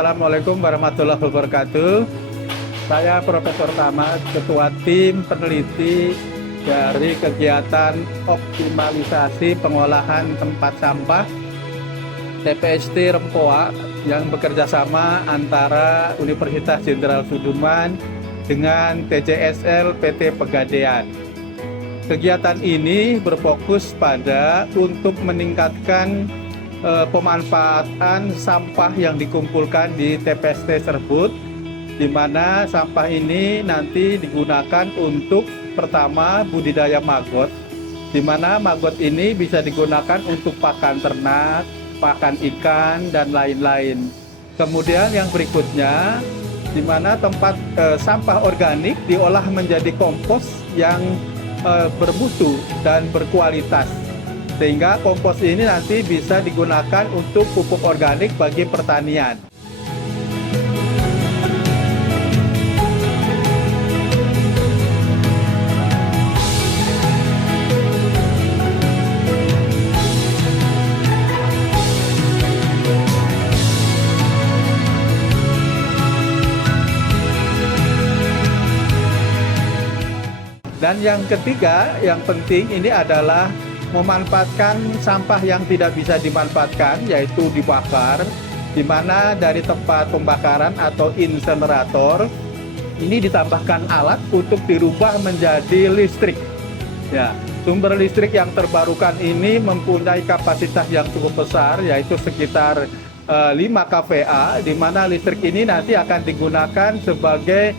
Assalamualaikum warahmatullahi wabarakatuh. Saya Profesor Tama, Ketua Tim Peneliti dari kegiatan optimalisasi pengolahan tempat sampah TPST Rempoa yang bekerja sama antara Universitas Jenderal Sudirman dengan TJSL PT Pegadaian. Kegiatan ini berfokus pada untuk meningkatkan pemanfaatan sampah yang dikumpulkan di TPST tersebut, di mana sampah ini nanti digunakan untuk pertama budidaya maggot, di mana maggot ini bisa digunakan untuk pakan ternak, pakan ikan, dan lain-lain. Kemudian yang berikutnya, di mana tempat sampah organik diolah menjadi kompos yang bermutu dan berkualitas, sehingga kompos ini nanti bisa digunakan untuk pupuk organik bagi pertanian. Dan yang ketiga, yang penting ini adalah memanfaatkan sampah yang tidak bisa dimanfaatkan, yaitu dibakar, di mana dari tempat pembakaran atau insenerator ini ditambahkan alat untuk dirubah menjadi listrik. Ya, sumber listrik yang terbarukan ini mempunyai kapasitas yang cukup besar, yaitu sekitar 5 kVA, di mana listrik ini nanti akan digunakan sebagai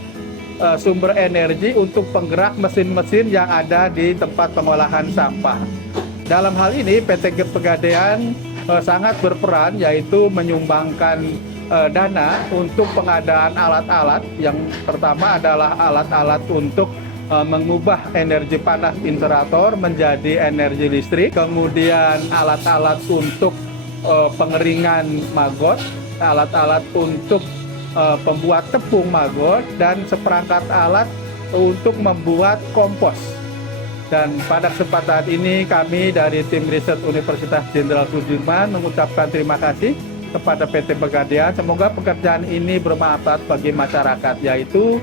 sumber energi untuk penggerak mesin-mesin yang ada di tempat pengolahan sampah. Dalam hal ini PT Pegadaian sangat berperan, yaitu menyumbangkan dana untuk pengadaan alat-alat. Yang pertama adalah alat-alat untuk mengubah energi panas insenerator menjadi energi listrik, kemudian alat-alat untuk pengeringan maggot, alat-alat untuk pembuat tepung maggot, dan seperangkat alat untuk membuat kompos. Dan pada kesempatan ini kami dari tim riset Universitas Jenderal Sudirman mengucapkan terima kasih kepada PT Pegadaian. Semoga pekerjaan ini bermanfaat bagi masyarakat, yaitu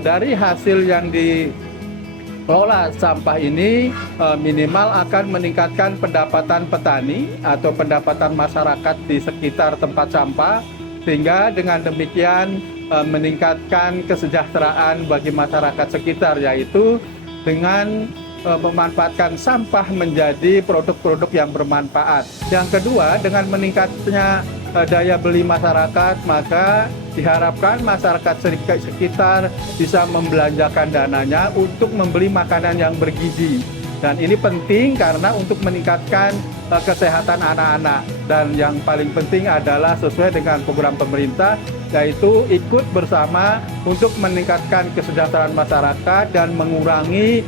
dari hasil yang dikelola sampah ini minimal akan meningkatkan pendapatan petani atau pendapatan masyarakat di sekitar tempat sampah, sehingga dengan demikian meningkatkan kesejahteraan bagi masyarakat sekitar, yaitu dengan memanfaatkan sampah menjadi produk-produk yang bermanfaat. Yang kedua, dengan meningkatnya daya beli masyarakat, maka diharapkan masyarakat sekitar bisa membelanjakan dananya untuk membeli makanan yang bergizi. Dan ini penting karena untuk meningkatkan kesehatan anak-anak. Dan yang paling penting adalah sesuai dengan program pemerintah, yaitu ikut bersama untuk meningkatkan kesejahteraan masyarakat dan mengurangi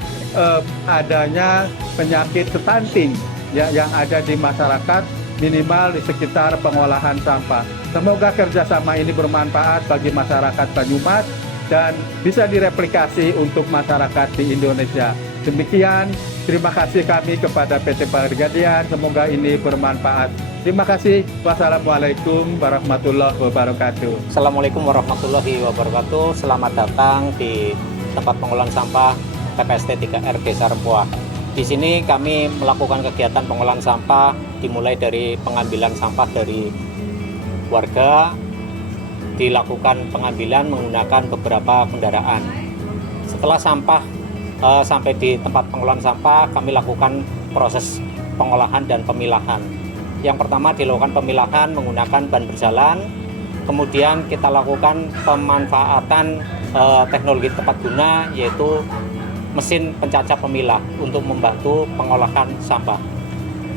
adanya penyakit stunting ya, yang ada di masyarakat, minimal di sekitar pengolahan sampah. Semoga kerjasama ini bermanfaat bagi masyarakat Banyumas dan bisa direplikasi untuk masyarakat di Indonesia. Demikian, terima kasih kami kepada PT Pegadaian, semoga ini bermanfaat. Terima kasih. Wassalamualaikum warahmatullahi wabarakatuh. Assalamualaikum warahmatullahi wabarakatuh. Selamat datang di tempat pengolahan sampah TPST 3R Desa Rempoa. Di sini kami melakukan kegiatan pengolahan sampah dimulai dari pengambilan sampah dari warga, dilakukan pengambilan menggunakan beberapa kendaraan. Setelah sampah sampai di tempat pengolahan sampah, kami lakukan proses pengolahan dan pemilahan. Yang pertama dilakukan pemilahan menggunakan ban berjalan, kemudian kita lakukan pemanfaatan teknologi tepat guna, yaitu mesin pencacah pemilah untuk membantu pengolahan sampah.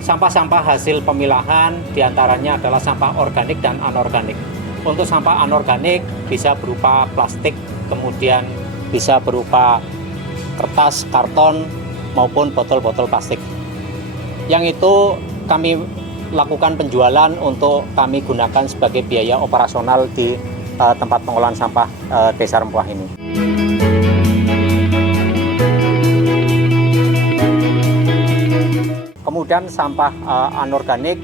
Sampah-sampah hasil pemilahan diantaranya adalah sampah organik dan anorganik. Untuk sampah anorganik bisa berupa plastik, kemudian bisa berupa kertas, karton, maupun botol-botol plastik. Yang itu kami lakukan penjualan untuk kami gunakan sebagai biaya operasional di tempat pengolahan sampah Desa Rempoa ini. Kemudian sampah anorganik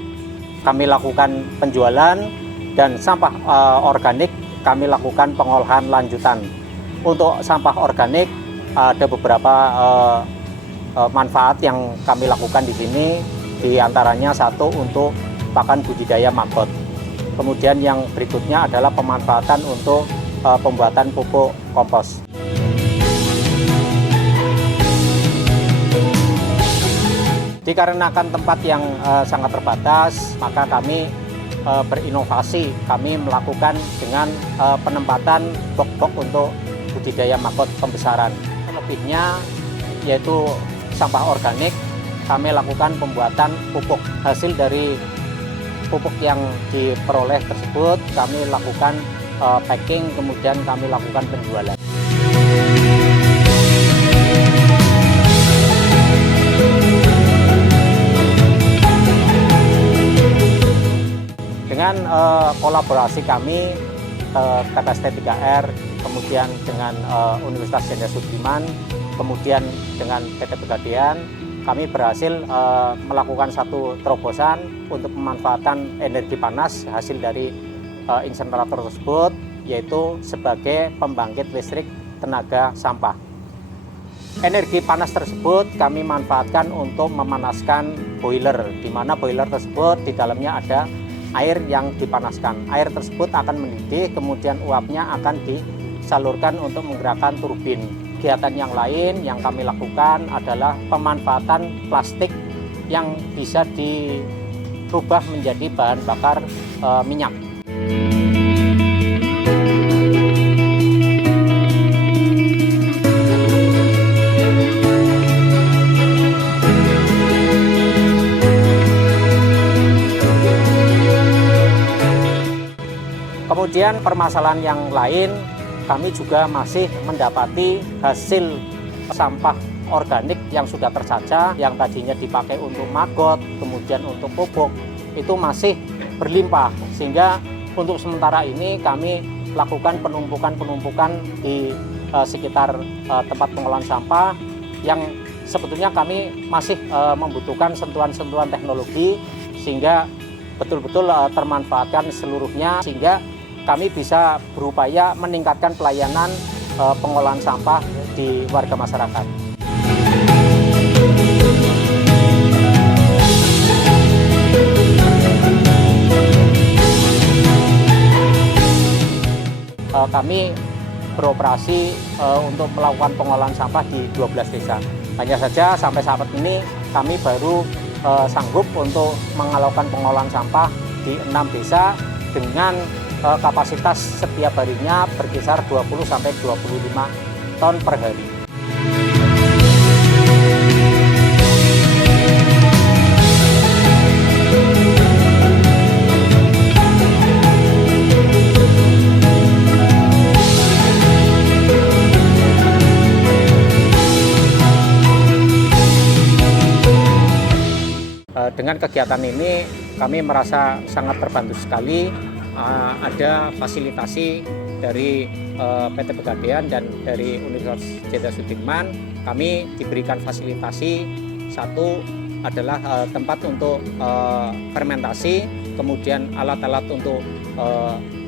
kami lakukan penjualan dan sampah organik kami lakukan pengolahan lanjutan. Untuk sampah organik ada beberapa manfaat yang kami lakukan di sini, di antaranya satu untuk pakan budidaya maggot. Kemudian yang berikutnya adalah pemanfaatan untuk pembuatan pupuk kompos. Dikarenakan tempat yang sangat terbatas, maka kami berinovasi. Kami melakukan dengan penempatan box-box untuk budidaya maggot pembesaran. Selebihnya yaitu sampah organik, kami lakukan pembuatan pupuk. Hasil dari pupuk yang diperoleh tersebut kami lakukan packing, kemudian kami lakukan penjualan. Dengan kolaborasi kami TPST 3R, kemudian dengan Universitas Jenderal Sudirman, kemudian dengan PT Pegadaian, kami berhasil melakukan satu terobosan untuk pemanfaatan energi panas hasil dari insenerator tersebut, yaitu sebagai pembangkit listrik tenaga sampah. Energi panas tersebut kami manfaatkan untuk memanaskan boiler, di mana boiler tersebut di dalamnya ada air yang dipanaskan. Air tersebut akan mendidih, kemudian uapnya akan disalurkan untuk menggerakkan turbin. Kegiatan yang lain yang kami lakukan adalah pemanfaatan plastik yang bisa dirubah menjadi bahan bakar minyak. Kemudian permasalahan yang lain, kami juga masih mendapati hasil sampah organik yang sudah tercaca, yang tadinya dipakai untuk maggot, kemudian untuk pupuk, itu masih berlimpah. Sehingga untuk sementara ini kami lakukan penumpukan di sekitar tempat pengolahan sampah, yang sebetulnya kami masih membutuhkan sentuhan-sentuhan teknologi sehingga betul-betul termanfaatkan seluruhnya, sehingga kami bisa berupaya meningkatkan pelayanan pengolahan sampah di warga masyarakat. Kami beroperasi untuk melakukan pengolahan sampah di 12 desa. Hanya saja sampai saat ini kami baru sanggup untuk melakukan pengolahan sampah di 6 desa dengan kapasitas setiap harinya berkisar 20-25 ton per hari. Dengan kegiatan ini kami merasa sangat terbantu sekali. Ada fasilitasi dari PT Pegadaian dan dari Universitas Jenderal Sudirman. Kami diberikan fasilitasi, satu adalah tempat untuk fermentasi, kemudian alat-alat untuk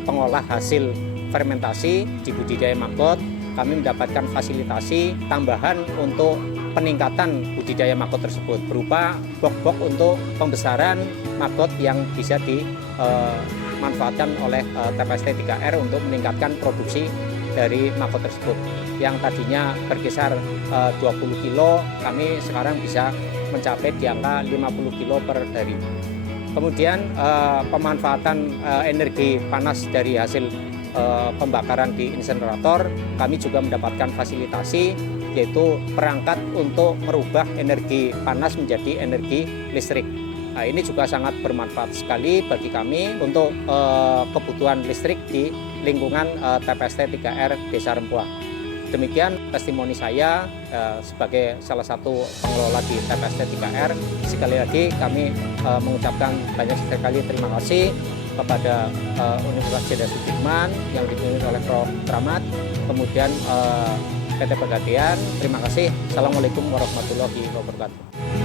pengolah hasil fermentasi di budidaya maggot. Kami mendapatkan fasilitasi tambahan untuk peningkatan budidaya maggot tersebut berupa box-box untuk pembesaran maggot yang bisa dimanfaatkan oleh TPST 3R untuk meningkatkan produksi dari maggot tersebut. Yang tadinya berkisar 20 kilo, kami sekarang bisa mencapai di angka 50 kilo per hari. Kemudian pemanfaatan energi panas dari hasil pembakaran di insenerator, kami juga mendapatkan fasilitasi, yaitu perangkat untuk merubah energi panas menjadi energi listrik. Nah, ini juga sangat bermanfaat sekali bagi kami untuk kebutuhan listrik di lingkungan TPST 3R Desa Rempuah. Demikian testimoni saya sebagai salah satu pengelola di TPST 3R. Sekali lagi kami mengucapkan banyak sekali terima kasih kepada Universitas Jenderal Sudirman yang dipimpin oleh Prof. Kramat, kemudian PT Pegadaian. Terima kasih. Assalamualaikum warahmatullahi wabarakatuh.